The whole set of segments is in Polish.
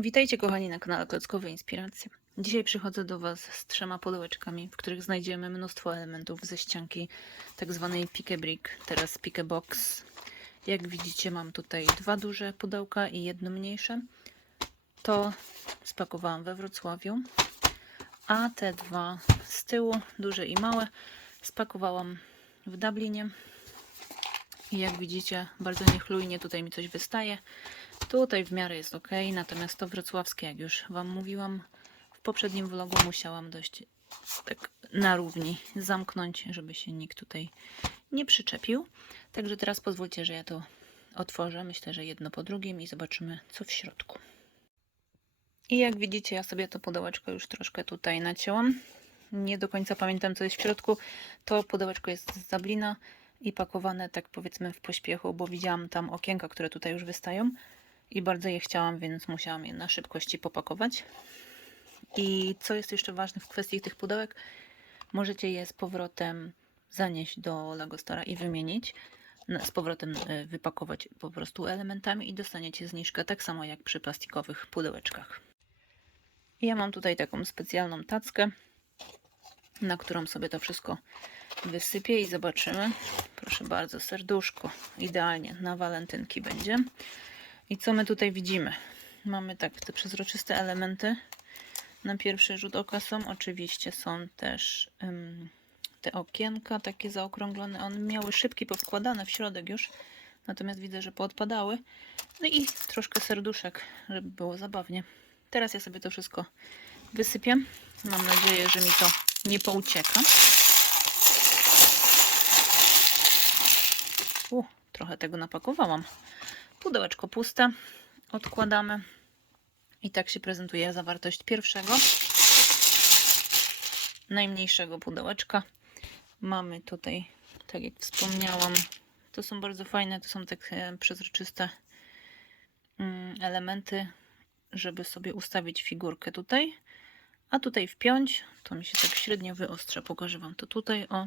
Witajcie kochani na kanale Klockowe Inspiracje. Dzisiaj przychodzę do Was z trzema pudełeczkami, w których znajdziemy mnóstwo elementów ze ścianki tak zwanej Pique Brick, teraz Pique Box. Jak widzicie mam tutaj dwa duże pudełka i jedno mniejsze. To spakowałam we Wrocławiu, a te dwa z tyłu, duże i małe, spakowałam w Dublinie. I jak widzicie, bardzo niechlujnie tutaj mi coś wystaje. Tutaj w miarę jest ok, natomiast to wrocławskie, jak już Wam mówiłam, w poprzednim vlogu musiałam dość tak na równi zamknąć, żeby się nikt tutaj nie przyczepił. Także teraz pozwólcie, że ja to otworzę. Myślę, że jedno po drugim i zobaczymy, co w środku. I jak widzicie, ja sobie to pudełeczko już troszkę tutaj nacięłam. Nie do końca pamiętam, co jest w środku. To pudełeczko jest z Dublina i pakowane tak powiedzmy w pośpiechu, bo widziałam tam okienka, które tutaj już wystają i bardzo je chciałam, więc musiałam je na szybkości popakować. I co jest jeszcze ważne w kwestii tych pudełek, możecie je z powrotem zanieść do Lego Stora i wymienić. Z powrotem y, wypakować po prostu elementami i dostaniecie zniżkę tak samo jak przy plastikowych pudełeczkach. Ja mam tutaj taką specjalną tackę, na którą sobie to wszystko wysypię i zobaczymy. Proszę bardzo, serduszko. Idealnie na walentynki będzie. I co my tutaj widzimy? Mamy tak te przezroczyste elementy. Na pierwszy rzut oka są oczywiście są też te okienka takie zaokrąglone. One miały szybki powkładane w środek już. Natomiast widzę, że poodpadały. No i troszkę serduszek, żeby było zabawnie. Teraz ja sobie to wszystko wysypię. Mam nadzieję, że mi to nie poucieka. U, trochę tego napakowałam. Pudełeczko puste. Odkładamy. I tak się prezentuje zawartość pierwszego, najmniejszego pudełeczka. Mamy tutaj, tak jak wspomniałam, to są bardzo fajne, to są takie przezroczyste mm, elementy, żeby sobie ustawić figurkę tutaj. A tutaj wpiąć, to mi się tak średnio wyostrza, pokażę Wam to tutaj, o.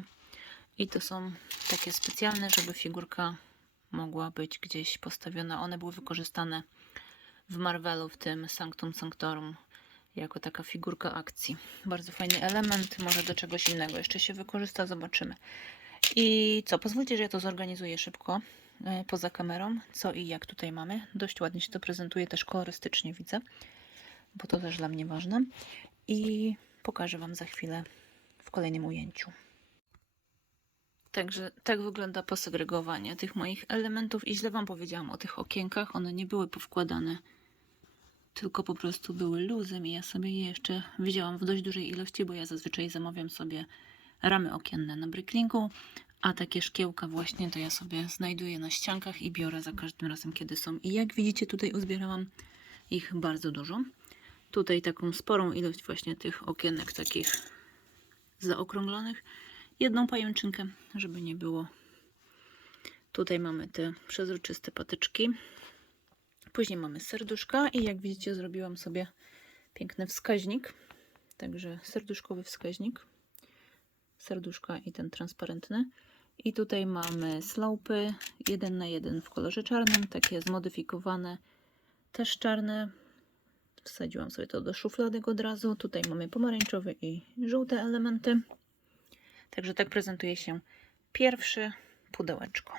I to są takie specjalne, żeby figurka mogła być gdzieś postawiona. One były wykorzystane w Marvelu, w tym Sanctum Sanctorum, jako taka figurka akcji. Bardzo fajny element, może do czegoś innego jeszcze się wykorzysta, zobaczymy. I co, pozwólcie, że ja to zorganizuję szybko e, poza kamerą, co i jak tutaj mamy. Dość ładnie się to prezentuje, też kolorystycznie widzę, bo to też dla mnie ważne. I pokażę Wam za chwilę w kolejnym ujęciu. Także tak wygląda posegregowanie tych moich elementów i źle Wam powiedziałam o tych okienkach. One nie były powkładane, tylko po prostu były luzem i ja sobie je jeszcze wzięłam w dość dużej ilości, bo ja zazwyczaj zamawiam sobie ramy okienne na Bricklinku, a takie szkiełka właśnie to ja sobie znajduję na ściankach i biorę za każdym razem, kiedy są. I jak widzicie tutaj uzbierałam ich bardzo dużo. Tutaj taką sporą ilość właśnie tych okienek takich zaokrąglonych jedną pajęczynkę, żeby nie było. Tutaj mamy te przezroczyste patyczki. Później mamy serduszka i jak widzicie zrobiłam sobie piękny wskaźnik. Także serduszkowy wskaźnik. Serduszka i ten transparentny. I tutaj mamy slopy 1 na 1 w kolorze czarnym, takie zmodyfikowane, też czarne. Wsadziłam sobie to do szufladek od razu. Tutaj mamy pomarańczowe i żółte elementy. Także tak prezentuje się pierwszy pudełeczko.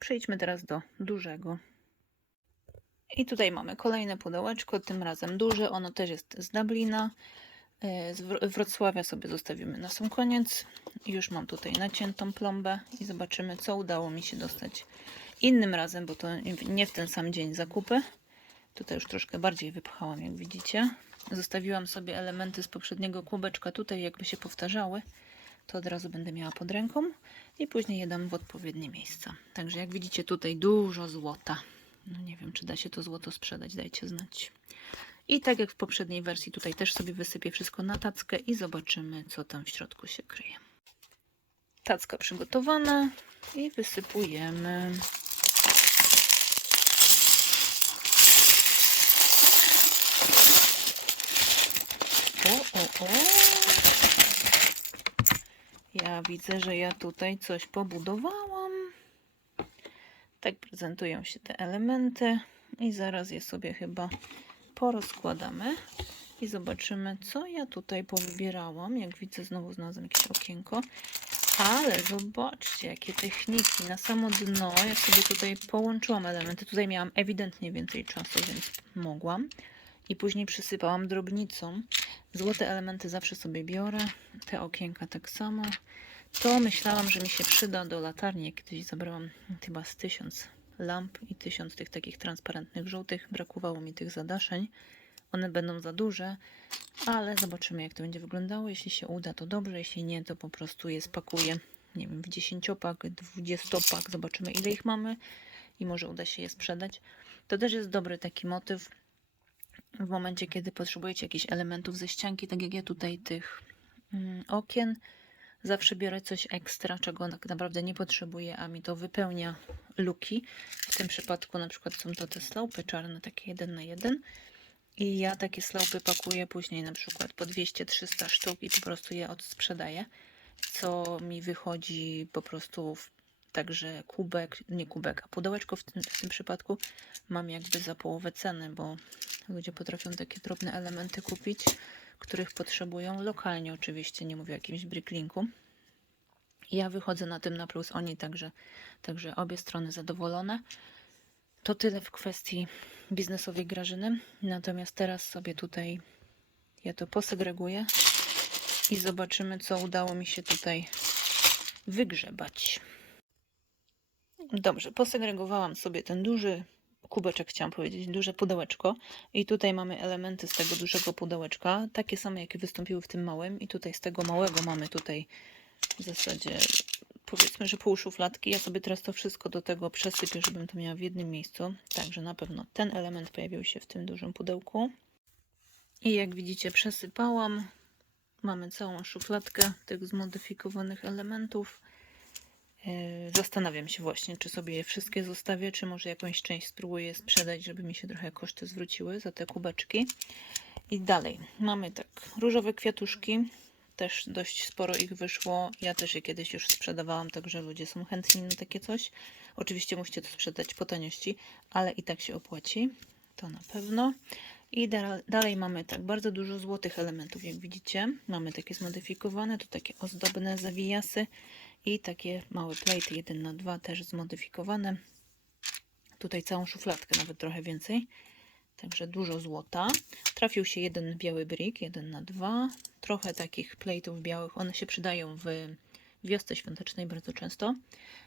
Przejdźmy teraz do dużego. I tutaj mamy kolejne pudełeczko, tym razem duże. Ono też jest z Dublina. E, Z Wr- Wrocławia sobie zostawimy na sam koniec. Już mam tutaj naciętą plombę i zobaczymy, co udało mi się dostać innym razem, bo to nie w ten sam dzień zakupy. Tutaj już troszkę bardziej wypchałam, jak widzicie. Zostawiłam sobie elementy z poprzedniego kubeczka tutaj, jakby się powtarzały to od razu będę miała pod ręką i później je dam w odpowiednie miejsca. Także jak widzicie tutaj dużo złota. No nie wiem, czy da się to złoto sprzedać, dajcie znać. I tak jak w poprzedniej wersji, tutaj też sobie wysypię wszystko na tackę i zobaczymy, co tam w środku się kryje. Tacka przygotowana i wysypujemy. O, o, o. Ja widzę, że ja tutaj coś pobudowałam. Tak prezentują się te elementy i zaraz je sobie chyba porozkładamy i zobaczymy, co ja tutaj powybierałam. Jak widzę, znowu znalazłam jakieś okienko. Ale zobaczcie, jakie techniki. Na samo dno, jak sobie tutaj połączyłam elementy. Tutaj miałam ewidentnie więcej czasu, więc mogłam. I później przysypałam drobnicą. Złote elementy zawsze sobie biorę. Te okienka tak samo. To myślałam, że mi się przyda do latarni. Kiedyś zabrałam chyba z tysiąc lamp i tysiąc tych takich transparentnych żółtych. Brakowało mi tych zadaszeń. One będą za duże, ale zobaczymy jak to będzie wyglądało. Jeśli się uda, to dobrze. Jeśli nie, to po prostu je spakuję, nie wiem, w dziesięciopak, dwudziestopak. Zobaczymy ile ich mamy i może uda się je sprzedać. To też jest dobry taki motyw w momencie, kiedy potrzebujecie jakichś elementów ze ścianki, tak jak ja tutaj tych mm, okien. Zawsze biorę coś ekstra, czego tak naprawdę nie potrzebuję, a mi to wypełnia luki. W tym przypadku na przykład są to te slopy czarne, takie jeden na jeden. I ja takie slopy pakuję później na przykład po 200-300 sztuk i po prostu je odsprzedaję, co mi wychodzi po prostu w, także kubek, nie kubek, a pudełeczko w tym, w tym przypadku mam jakby za połowę ceny, bo ludzie potrafią takie drobne elementy kupić, których potrzebują lokalnie oczywiście, nie mówię o jakimś bricklinku. Ja wychodzę na tym na plus, oni także, także obie strony zadowolone. To tyle w kwestii biznesowej Grażyny. Natomiast teraz sobie tutaj ja to posegreguję i zobaczymy, co udało mi się tutaj wygrzebać. Dobrze, posegregowałam sobie ten duży kubeczek, chciałam powiedzieć, duże pudełeczko. I tutaj mamy elementy z tego dużego pudełeczka, takie same, jakie wystąpiły w tym małym. I tutaj z tego małego mamy tutaj w zasadzie powiedzmy, że pół szufladki. Ja sobie teraz to wszystko do tego przesypię, żebym to miała w jednym miejscu. Także na pewno ten element pojawił się w tym dużym pudełku. I jak widzicie przesypałam. Mamy całą szufladkę tych zmodyfikowanych elementów. Yy, Zastanawiam się właśnie, czy sobie je wszystkie zostawię, czy może jakąś część spróbuję sprzedać, żeby mi się trochę koszty zwróciły za te kubeczki. I dalej mamy tak, różowe kwiatuszki, też dość sporo ich wyszło. Ja też je kiedyś już sprzedawałam, także ludzie są chętni na takie coś. Oczywiście musicie to sprzedać po taniości, ale i tak się opłaci, to na pewno. I da- dalej mamy tak bardzo dużo złotych elementów, jak widzicie. Mamy takie zmodyfikowane, tu takie ozdobne zawijasy i takie małe plejty 1 na 2 też zmodyfikowane. Tutaj całą szufladkę, nawet trochę więcej. Także dużo złota. Trafił się jeden biały brick, 1 na 2. Trochę takich plejtów białych. One się przydają w wiosce świątecznej bardzo często.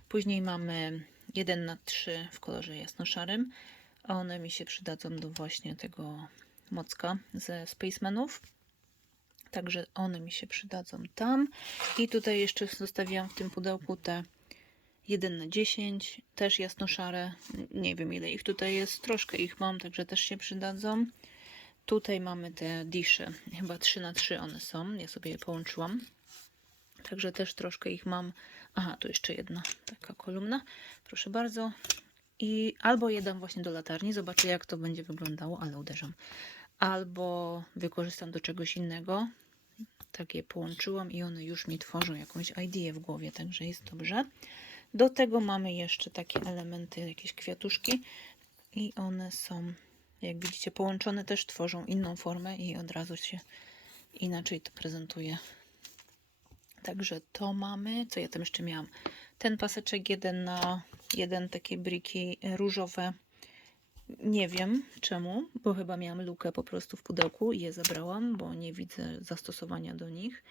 Później mamy 1 na 3 w kolorze jasno-szarym. A one mi się przydadzą do właśnie tego mocka ze Spacemanów. Także one mi się przydadzą tam. I tutaj jeszcze zostawiłam w tym pudełku te 1 na 10, też jasno-szare. Nie wiem ile ich tutaj jest, troszkę ich mam, także też się przydadzą. Tutaj mamy te disze, chyba 3 na 3 one są, ja sobie je połączyłam. Także też troszkę ich mam. Aha, tu jeszcze jedna taka kolumna. Proszę bardzo. I albo je dam właśnie do latarni, zobaczę jak to będzie wyglądało, ale uderzam. Albo wykorzystam do czegoś innego. Tak je połączyłam i one już mi tworzą jakąś ideę w głowie, także jest dobrze. Do tego mamy jeszcze takie elementy, jakieś kwiatuszki i one są, jak widzicie, połączone też tworzą inną formę i od razu się inaczej to prezentuje. Także to mamy. Co ja tam jeszcze miałam? Ten paseczek jeden na jeden, takie briki różowe. Nie wiem czemu, bo chyba miałam lukę po prostu w pudełku i je zabrałam, bo nie widzę zastosowania do nich.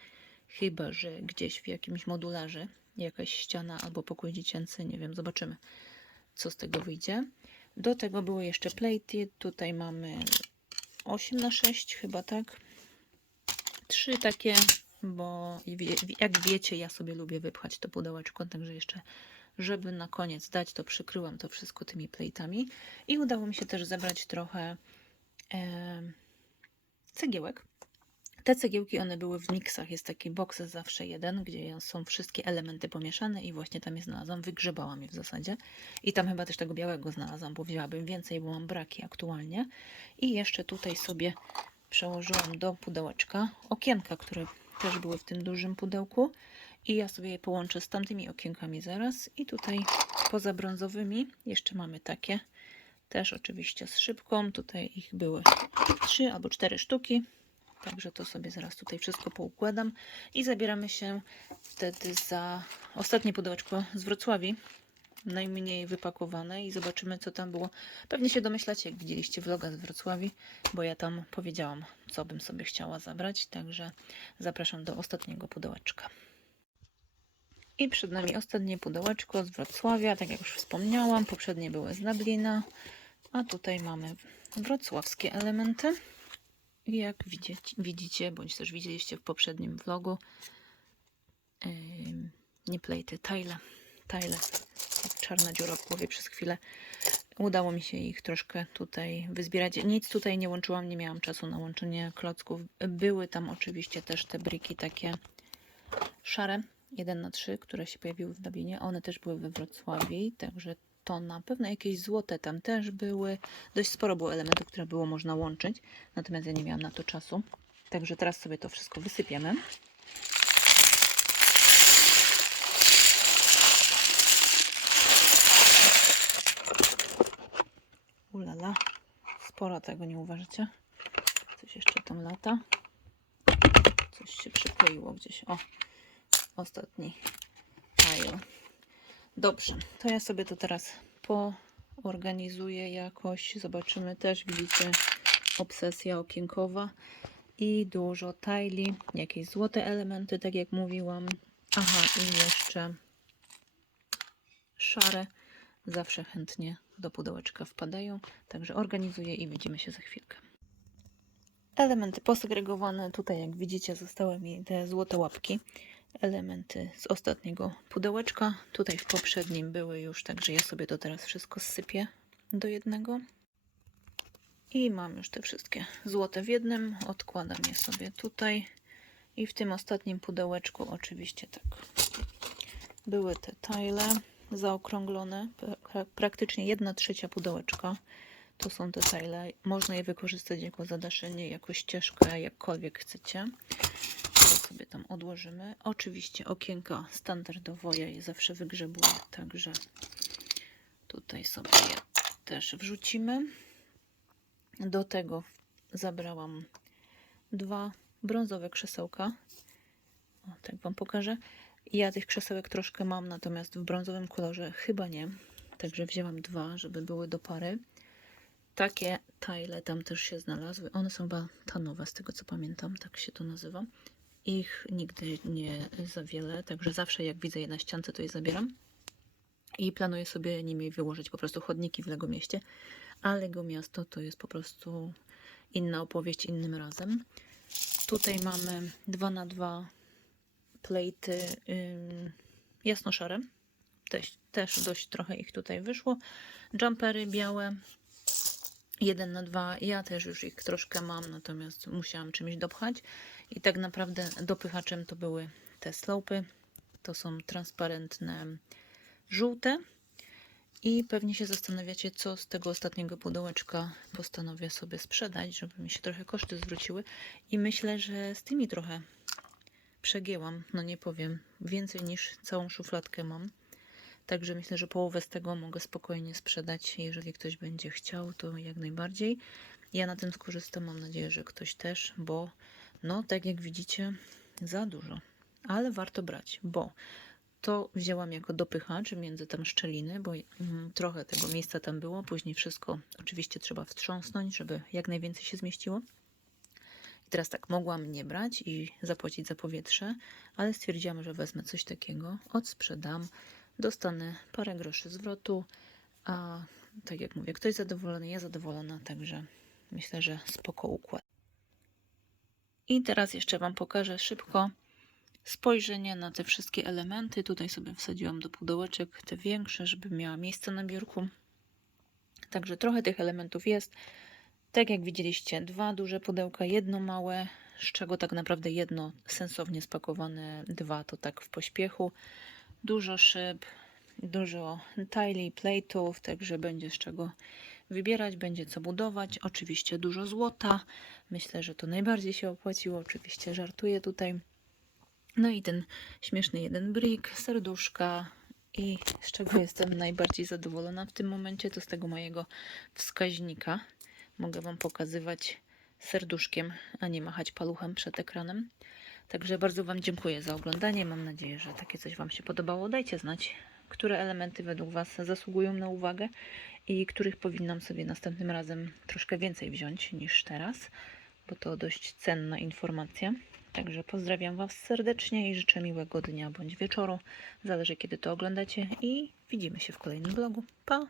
Chyba, że gdzieś w jakimś modularze jakaś ściana albo pokój dziecięcy, nie wiem, zobaczymy, co z tego wyjdzie. Do tego były jeszcze plejty. Tutaj mamy 8 na 6 chyba, tak? Trzy takie, bo jak wiecie, ja sobie lubię wypchać to pudełeczko, także jeszcze żeby na koniec dać, to przykryłam to wszystko tymi plejtami i udało mi się też zebrać trochę em, cegiełek. Te cegiełki, one były w miksach. Jest taki box zawsze jeden, gdzie są wszystkie elementy pomieszane i właśnie tam je znalazłam. Wygrzebałam je w zasadzie. I tam chyba też tego białego znalazłam, bo wzięłabym więcej, bo mam braki aktualnie. I jeszcze tutaj sobie przełożyłam do pudełeczka okienka, które też były w tym dużym pudełku. I ja sobie je połączę z tamtymi okienkami zaraz. I tutaj poza brązowymi jeszcze mamy takie Też oczywiście z szybką. Tutaj ich były trzy albo cztery sztuki. Także to sobie zaraz tutaj wszystko poukładam. I zabieramy się wtedy za ostatnie pudełeczko z Wrocławi. Najmniej wypakowane i zobaczymy co tam było. Pewnie się domyślacie, jak widzieliście vloga z Wrocławi, bo ja tam powiedziałam, co bym sobie chciała zabrać. Także zapraszam do ostatniego pudełeczka. I przed nami ostatnie pudełeczko z Wrocławia, tak jak już wspomniałam. Poprzednie były z Dublina, a tutaj mamy wrocławskie elementy. I jak widzieć, widzicie, bądź też widzieliście w poprzednim vlogu, yy, nie plejty, tile, tile, czarna dziura w głowie przez chwilę. Udało mi się ich troszkę tutaj wyzbierać. Nic tutaj nie łączyłam, nie miałam czasu na łączenie klocków. Były tam oczywiście też te briki takie szare, 1 na 3, które się pojawiły w Dublinie. One też były we Wrocławiu, także to na pewno jakieś złote tam też były. Dość sporo było elementów, które było można łączyć, natomiast ja nie miałam na to czasu. Także teraz sobie to wszystko wysypiemy. Ulala, sporo tego nie uważacie? Coś jeszcze tam lata. Coś się przykleiło gdzieś. O, ostatni tile. Dobrze, to ja sobie to teraz poorganizuję jakoś. Zobaczymy też, widzicie, obsesja okienkowa i dużo tajli, jakieś złote elementy, tak jak mówiłam. Aha, i jeszcze szare. Zawsze chętnie do pudełeczka wpadają, także organizuję i widzimy się za chwilkę. Elementy posegregowane. Tutaj, jak widzicie, zostały mi te złote łapki elementy z ostatniego pudełeczka. Tutaj w poprzednim były już, także ja sobie to teraz wszystko sypię do jednego. I mam już te wszystkie złote w jednym. Odkładam je sobie tutaj. I w tym ostatnim pudełeczku oczywiście tak. Były te tile zaokrąglone. Pra- Praktycznie 1 trzecia pudełeczka. To są te tile. Można je wykorzystać jako zadaszenie, jako ścieżkę, jakkolwiek chcecie sobie tam odłożymy. Oczywiście okienka standardowo ja je zawsze wygrzebuję, także tutaj sobie je też wrzucimy. Do tego zabrałam dwa brązowe krzesełka. O, tak Wam pokażę. Ja tych krzesełek troszkę mam, natomiast w brązowym kolorze chyba nie. Także wzięłam dwa, żeby były do pary. Takie tile tam też się znalazły. One są chyba tanowe, z tego co pamiętam, tak się to nazywa. Ich nigdy nie za wiele, także zawsze jak widzę je na ściance, to je zabieram. I planuję sobie nimi wyłożyć po prostu chodniki w Lego Mieście. A Lego Miasto to jest po prostu inna opowieść innym razem. Tutaj mamy 2 na 2 plejty ym, jasno-szare. Też, też dość trochę ich tutaj wyszło. Jumpery białe. 1 na 2. Ja też już ich troszkę mam, natomiast musiałam czymś dopchać. I tak naprawdę dopychaczem to były te slopy. To są transparentne żółte. I pewnie się zastanawiacie, co z tego ostatniego pudełeczka postanowię sobie sprzedać, żeby mi się trochę koszty zwróciły. I myślę, że z tymi trochę przegięłam. No nie powiem, więcej niż całą szufladkę mam. Także myślę, że połowę z tego mogę spokojnie sprzedać. Jeżeli ktoś będzie chciał, to jak najbardziej. Ja na tym skorzystam, mam nadzieję, że ktoś też, bo no tak jak widzicie, za dużo. Ale warto brać, bo to wzięłam jako dopychacz między tam szczeliny, bo mm, trochę tego miejsca tam było. Później wszystko oczywiście trzeba wstrząsnąć, żeby jak najwięcej się zmieściło. I teraz tak, mogłam nie brać i zapłacić za powietrze, ale stwierdziłam, że wezmę coś takiego, odsprzedam, dostanę parę groszy zwrotu, a tak jak mówię, ktoś zadowolony, ja zadowolona, także myślę, że spoko układ. I teraz jeszcze Wam pokażę szybko spojrzenie na te wszystkie elementy. Tutaj sobie wsadziłam do pudełeczek te większe, żeby miała miejsce na biurku. Także trochę tych elementów jest. Tak jak widzieliście, dwa duże pudełka, jedno małe, z czego tak naprawdę jedno sensownie spakowane, dwa to tak w pośpiechu. Dużo szyb, dużo tili, plate'ów, także będzie z czego wybierać, będzie co budować. Oczywiście dużo złota. Myślę, że to najbardziej się opłaciło. Oczywiście żartuję tutaj. No i ten śmieszny jeden brick, serduszka, I z czego jestem najbardziej zadowolona w tym momencie, to z tego mojego wskaźnika. Mogę Wam pokazywać serduszkiem, a nie machać paluchem przed ekranem. Także bardzo Wam dziękuję za oglądanie. Mam nadzieję, że takie coś Wam się podobało. Dajcie znać, które elementy według Was zasługują na uwagę i których powinnam sobie następnym razem troszkę więcej wziąć niż teraz, bo to dość cenna informacja. Także pozdrawiam Was serdecznie i życzę miłego dnia bądź wieczoru. Zależy kiedy to oglądacie i widzimy się w kolejnym vlogu. Pa!